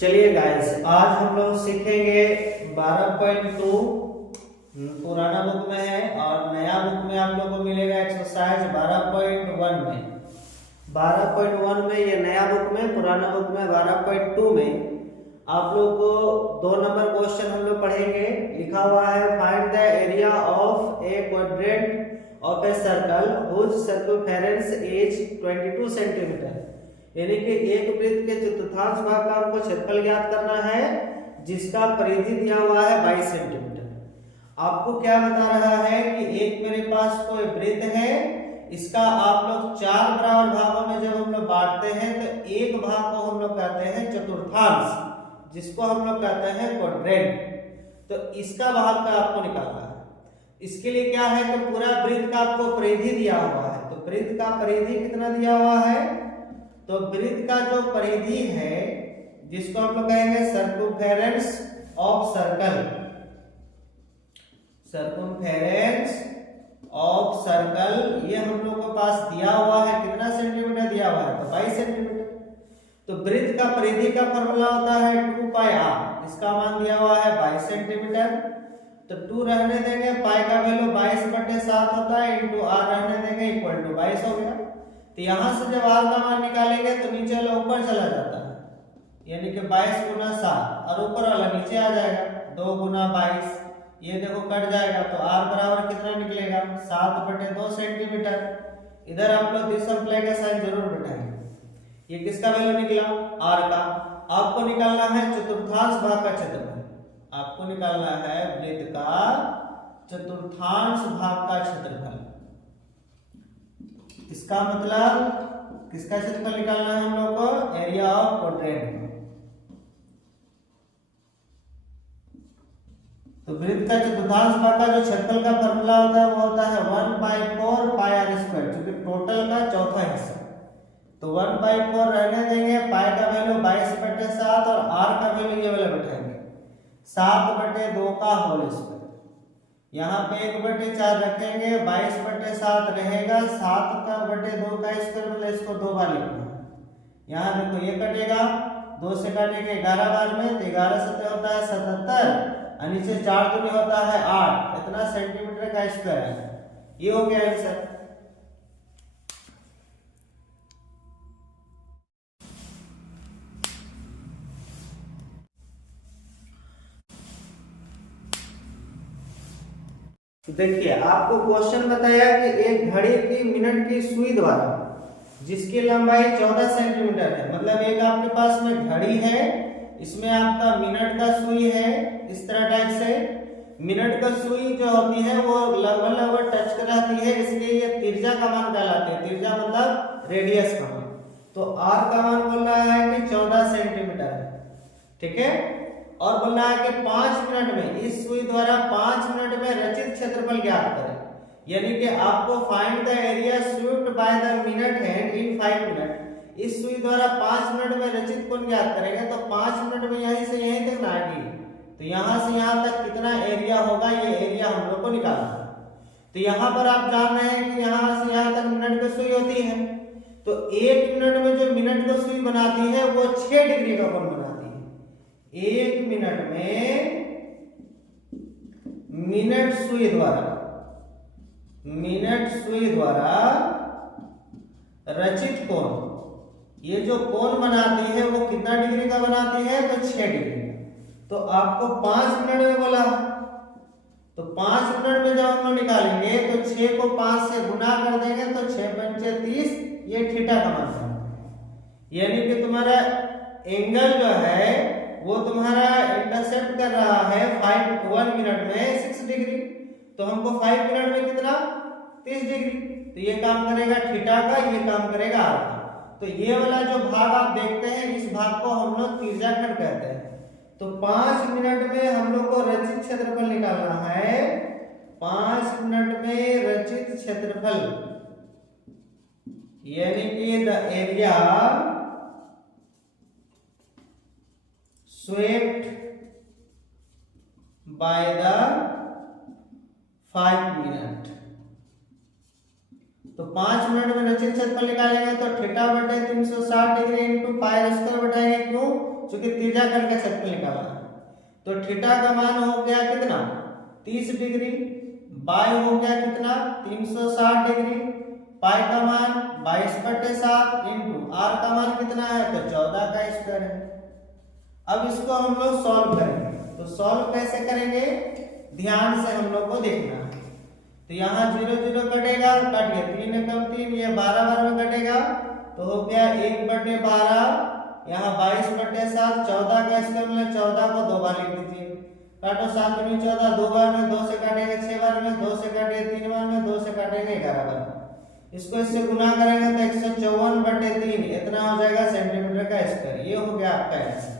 चलिए गाइस, आज हम लोग सीखेंगे 12.2 पुराना बुक में है और नया बुक में आप लोगों को मिलेगा एक्सरसाइज 12.1 में। 12.1 में ये नया बुक में, पुराना बुक में 12.2 में आप लोग को 2 नंबर क्वेश्चन हम लोग पढ़ेंगे। लिखा हुआ है find the area of a quadrant of a circle whose circumference is 22 centimetre. यानी कि एक वृत्त के चतुर्थांश भाग का हमको क्षेत्रफल ज्ञात करना है जिसका परिधि दिया हुआ है 22 सेंटीमीटर। आपको क्या बता रहा है कि एक मेरे पास कोई वृत्त है, इसका आप लोग 4 बराबर भागों में जब हम लोग बांटते हैं तो एक भाग को हम लोग कहते हैं चतुर्थांश, जिसको हम लोग कहते हैं क्वाड्रेंट। तो इसका भाग का आपको निकालना है। इसके लिए क्या है कि पूरा वृत्त का आपको परिधि दिया हुआ है। तो वृत्त का परिधि कितना दिया हुआ है? तो वृत्त का जो परिधि है जिसको हम लोग कहेंगे circumference of circle, circumference of circle, ये हम लोग के पास दिया हुआ है। कितना सेंटीमीटर दिया हुआ है? तो 22 सेंटीमीटर। तो वृत्त का परिधि का फॉर्मूला होता है 2 पाई r। इसका मान दिया हुआ है 22 सेंटीमीटर। तो 2 रहने देंगे, पाई का वैल्यू 22/7 होता है, इंटू r रहने देंगे इक्वल टू 22 हो गया। तो यहां से जब r का मान निकालेंगे तो नीचे वाला ऊपर चला जाता है, यानी कि 22 गुना 7 और ऊपर वाला नीचे आ जाएगा 2 गुना 22। ये देखो कट जाएगा तो r बराबर कितना निकलेगा? 7/2 सेंटीमीटर। इधर आप लोग दिस अप्लाई का साइन जरूर बैठाएंगे। ये किसका वैल्यू निकला? r का। आपको निकालना है चतुर्थांश भाग का क्षेत्रफल। आपको निकालना है वृत्त का चतुर्थांश भाग का क्षेत्रफल। इसका मतलब किसका क्षेत्रफल निकालना है हम लोग को? Area of quadrant. तो वृत्त का चतुर्थांश भाग का जो क्षेत्रफल का फॉर्मूला होता है वो होता है 1/4 पाई r स्क्वायर, क्योंकि टोटल का चौथा हिस्सा। तो 1/4 रहने देंगे, पाई का वैल्यू 22/7 और r का वैल्यू ये वाला बैठाएंगे 7/2 का होल स्क्वायर। यहाँ पे 1/4 रखेंगे, 22/7 रहेगा, 7/2 का स्क्वायर मतलब इसको 2 बार लिखना है। यहाँ देखो ये कटेगा, 2 से काटेंगे 11 बार में, तो 11 से होता है 77 और नीचे 4 दूनी होता है 8। इतना सेंटीमीटर का स्क्वायर है। ये हो गया आंसर। देखिए, आपको क्वेश्चन बताया कि एक घड़ी की मिनट की सुई द्वारा जिसकी लंबाई 14 सेंटीमीटर है, मतलब एक आपके पास में घड़ी है, इसमें आपका मिनट का सुई है। इस तरह टाइप से मिनट का सुई जो होती है वो लगभग टच कर रहती है, इसलिए ये तिरछा का मान कहलाती है। तिरछा मतलब रेडियस का मान। तो r का मान बोल रहा है कि 14 सेंटीमीटर है, ठीक है। और बोल रहा है कि 5 मिनट में इस सुई द्वारा 5 मिनट में रचित क्षेत्रफल ज्ञात करें। यानी कि आपको find the area swept by the minute hand in 5 minute. इस सुई द्वारा 5 मिनट में रचित कोण ज्ञात करेंगे। तो 5 मिनट में यहीं से यहीं तक ना आएगी, तो यहां से यहां तक कितना एरिया होगा, ये एरिया हम लोग को निकालना है। तो यहां पर आप जान रहे हैं कि यहां से यहां तक मिनट की सुई होती है। तो 1 मिनट में जो मिनट की सुई बनाती है वो 6 डिग्री का कोण बनाती है। 1 मिनट में मिनट सुई द्वारा रचित कोण, ये जो कोण बनाती है वो कितना डिग्री का बनाती है? तो 6 डिग्री। तो आपको 5 मिनट में बोला, तो 5 मिनट में जब हम लोग निकालेंगे तो 6 को 5 से गुना कर देंगे तो 6×5 = 30। ये थीटा का मान है, यानी कि तुम्हारा एंगल जो है वो तुम्हारा इंटरसेप्ट कर रहा है 1 मिनट में 6 डिग्री। तो हमको 5 मिनट में कितना? 30 डिग्री। तो ये काम करेगा थीटा का, ये काम करेगा r का। तो ये वाला जो भाग आप देखते हैं, इस भाग को हम लोग तिर्यकाखंड कहते हैं। तो 5 मिनट में हम लोग को रचित क्षेत्रफल निकालना है। 5 मिनट में रचित क्षेत्रफल यानी कि the area swept by the 5 minute. तो 5 मिनट में रचित क्षेत्रफल निकालेंगे तो थीटा/360 डिग्री इंटू पाई स्क्वायर बैठाएंगे। क्यों? चूंकि तिर्यकन का क्षेत्रफल निकालना है, तो थीटा का मान हो गया कितना 30 डिग्री, बाय हो गया कितना 360 डिग्री, पाई का मान 22/7 इंटू आर का मान कितना है तो 14 का स्क्वायर है। अब इसको हम लोग सॉल्व करेंगे, तो सॉल्व कैसे करेंगे ध्यान से हम लोग को देखना है। तो यहाँ 0 0 कटेगा, कट गया 3 एकम 3, ये 12 बार में कटेगा तो हो गया 1/12, यहाँ 22/7, 14 का स्क्वायर में 14 को 2 बार लिख दीजिए, काटो 7 दूनी 14, 2 बार में 2 से काटेगा 6 बार में, 2 से काटेगा 3 बार में, 2 से काटेगा 11 बार में, इसको इससे गुना करेंगे तो 154/3 इतना हो जाएगा सेंटीमीटर का स्क्वायर। ये हो गया आपका आंसर।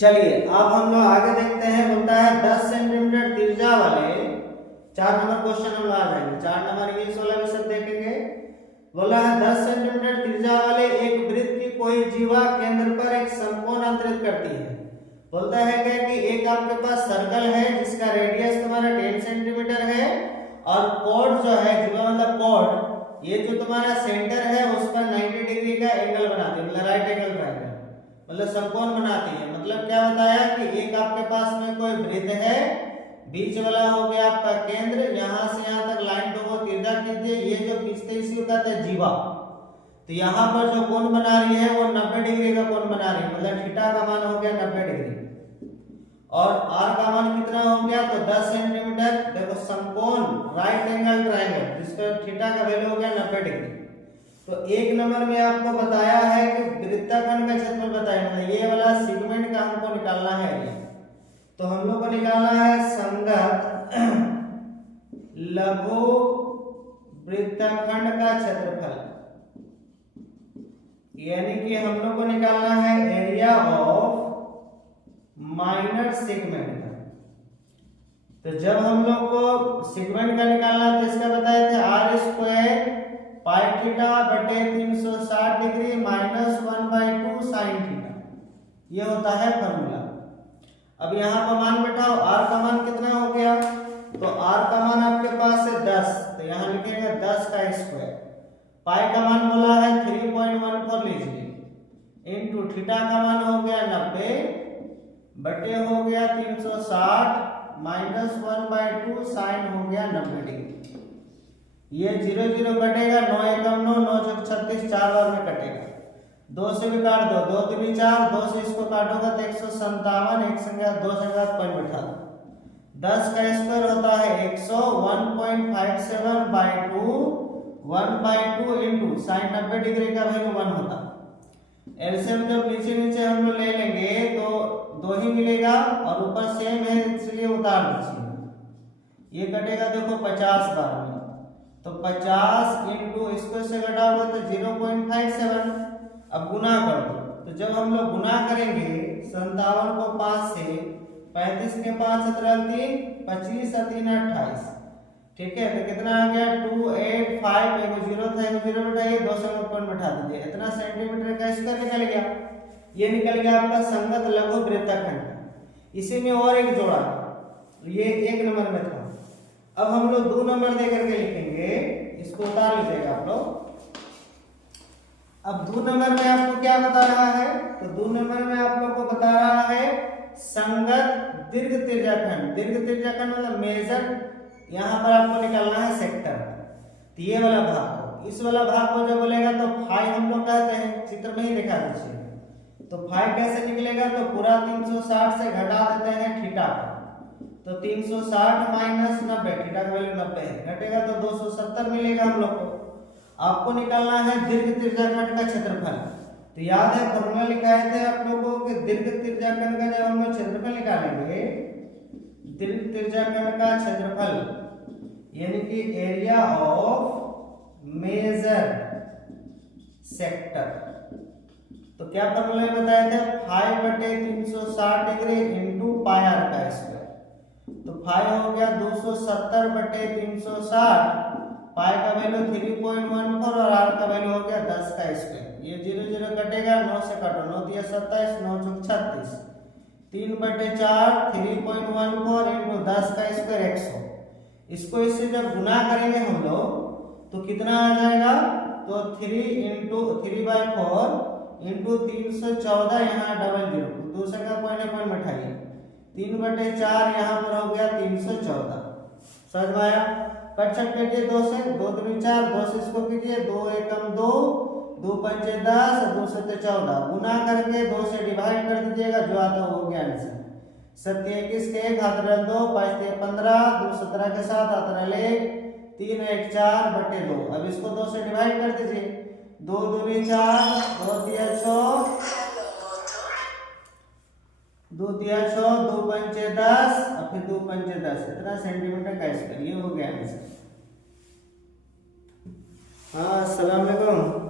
चलिए अब हम लोग आगे देखते हैं, बोलता है 10 सेंटीमीटर त्रिज्या वाले 4 नंबर क्वेश्चन हम लोग आ जाएंगे, 4 नंबर इंग्लिश वाला भी सब देखेंगे। बोला है 10 सेंटीमीटर त्रिज्या वाले एक वृत्त की कोई जीवा केंद्र पर एक समकोण अंतरित करती है। बोलता है कि एक आपके पास सर्कल है जिसका रेडियस तुम्हारा 10 सेंटीमीटर है और कोड जो है जीवा मतलब कोड, ये जो तुम्हारा सेंटर है उस पर 90 डिग्री का एंगल बनाती है, मतलब राइट एंगल ट्रायंगल मतलब समकोण बनाती है। मतलब क्या बताया कि एक आपके पास में कोई वृत्त है, बीच वाला हो गया आपका केंद्र, यहाँ से यहाँ तक लाइन को तिरछा कीजिए, ये जो खींचते इसी को कहते हैं जीवा। तो यहाँ पर जो कोण बना रही है वो 90 डिग्री का कोण बना रही है, मतलब थीटा का मान हो गया 90 डिग्री और आर का मान कितना हो गया तो 10 सेंटीमीटर। देखो समकोण राइट एंगल ट्रायंगल जिसका थीटा का वैल्यू हो गया 90 डिग्री। तो एक नंबर में आपको बताया है कि वृत्तखंड का क्षेत्रफल बताया, मतलब ये वाला सेगमेंट का हमको निकालना है ये। तो हम लोग को निकालना है संगत लघु वृत्तखंड का क्षेत्रफल, यानी कि हम लोग को निकालना है एरिया ऑफ माइनर सेगमेंट का। तो जब हम लोग को सेगमेंट का निकालना तो इसका बताए थे r² पाई थीटा बटे 360 डिग्री माइनस 1/2 साइन थीटा, ये होता है फॉर्मूला। अब यहाँ पर मान बैठाओ, r का मान कितना हो गया तो r का मान आपके पास है 10, तो यहाँ लिखेंगे 10 का स्क्वायर, पाई का मान बोला है 3.14 लीजिए इंटू थीटा का मान हो गया 90 बटे हो गया 360 माइनस 1/2 साइन हो गया 90 डिग्री। ये 0 0 कटेगा, 9 एकम 9, 9 चौक 36, 4 बार में कटेगा, 2 से भी काट दो, 2 दूनी 4, 2 से इसको काटोगा तो 157, एक संख्या 2 संख्या पॉइंट बैठा दो, 10 का स्क्वायर होता है 100, 1.57/2 1/2 इंटू साइन 90 डिग्री का वैल्यू 1 होता है। एलसीएम जब नीचे नीचे हम लोग ले लेंगे तो 2 ही मिलेगा और ऊपर सेम है इसलिए उतार दीजिए, ये कटेगा देखो 50 बार में, तो 50 इंटू इसको से घटाओगे तो 0.57। अब गुना कर दो, तो जब हम लोग गुना करेंगे 57 को 5 से, 35 के 5 17 3 25 और 3 28, ठीक है, तो कितना आ गया 285, एगो 0 था एगो 0 बैठाइए, 2 से पॉइंट बैठा दीजिए, इतना सेंटीमीटर का स्क्वायर निकल गया। ये निकल गया आपका संगत लघु वृत्तखंड। इसी में और एक जोड़ा, ये 1 नंबर में था। अब हम लोग 2 नंबर दे करके लिखेंगे, इसको उतार लीजिएगा आप लोग। अब 2 नंबर में आपको क्या बता रहा है, तो 2 नंबर में आप लोग को बता रहा है संगत दीर्घ त्रिज्याखंड। दीर्घ त्रिज्याखंड मतलब मेजर, यहाँ पर आपको निकालना है सेक्टर, तो ये वाला भाग को, इस वाला भाग को जब बोलेगा तो फाई हम लोग कहते हैं, चित्र में ही दिखा दीजिए। तो फाई कैसे निकलेगा, तो पूरा 360 से घटा देते हैं थीटा को, तो 360 माइनस 90, थीटा का वैल्यू 90 है, घटेगा तो 270 मिलेगा हम लोग को। आपको निकालना है दीर्घ त्रिज्याखंड का क्षेत्रफल। तो याद है फॉर्मूला लिखाए थे आप लोगों को कि दीर्घ त्रिज्याखंड का जब हम लोग क्षेत्रफल निकालेंगे, दीर्घ त्रिज्याखंड का क्षेत्रफल यानी कि एरिया ऑफ मेजर सेक्टर, तो क्या फॉर्मूला बताए थे 5/360 डिग्री इंटू पाई आर का स्क्वायर। तो 5 हो गया 270/360, पाई का वैल्यू 3.14 और आर का वैल्यू हो गया 10 का स्क्वायर। ये 0 0 कटेगा, 9 से काटो, 9 दिया 27, 9 चौक 36, 3/4 3.14 इंटू 10 का स्क्वायर 100। इसको इससे जब गुना करेंगे हम लोग तो कितना आ जाएगा तो 3/4 × 314 यहाँ डबल जीरो दूसरे का पॉइंट में उठाइए 3/4 यहाँ पर हो गया 314। समझ में आया? कट छट कटिए 2 से 2 दूनी 4 2 से इसको कीजिए 2 एकम 2 2 पंचे 10 2 सत्ते 14 गुना करके 2 से डिवाइड कर दीजिएगा जो आता हो गया आंसर। 7 21 के 1 हाथ रख 2 5 3 15 2 17 के साथ हाथ रख ले 3 1 4/2। अब इसको 2 से डिवाइड कर दीजिए 2 दूनी 4 2 दिया 6 2 दिया 6 2 पंचे 10 और फिर 2 पंचे 10 इतना सेंटीमीटर का स्क्वायर ये हो गया आंसर। हाँ अस्सलाम वालेकुम।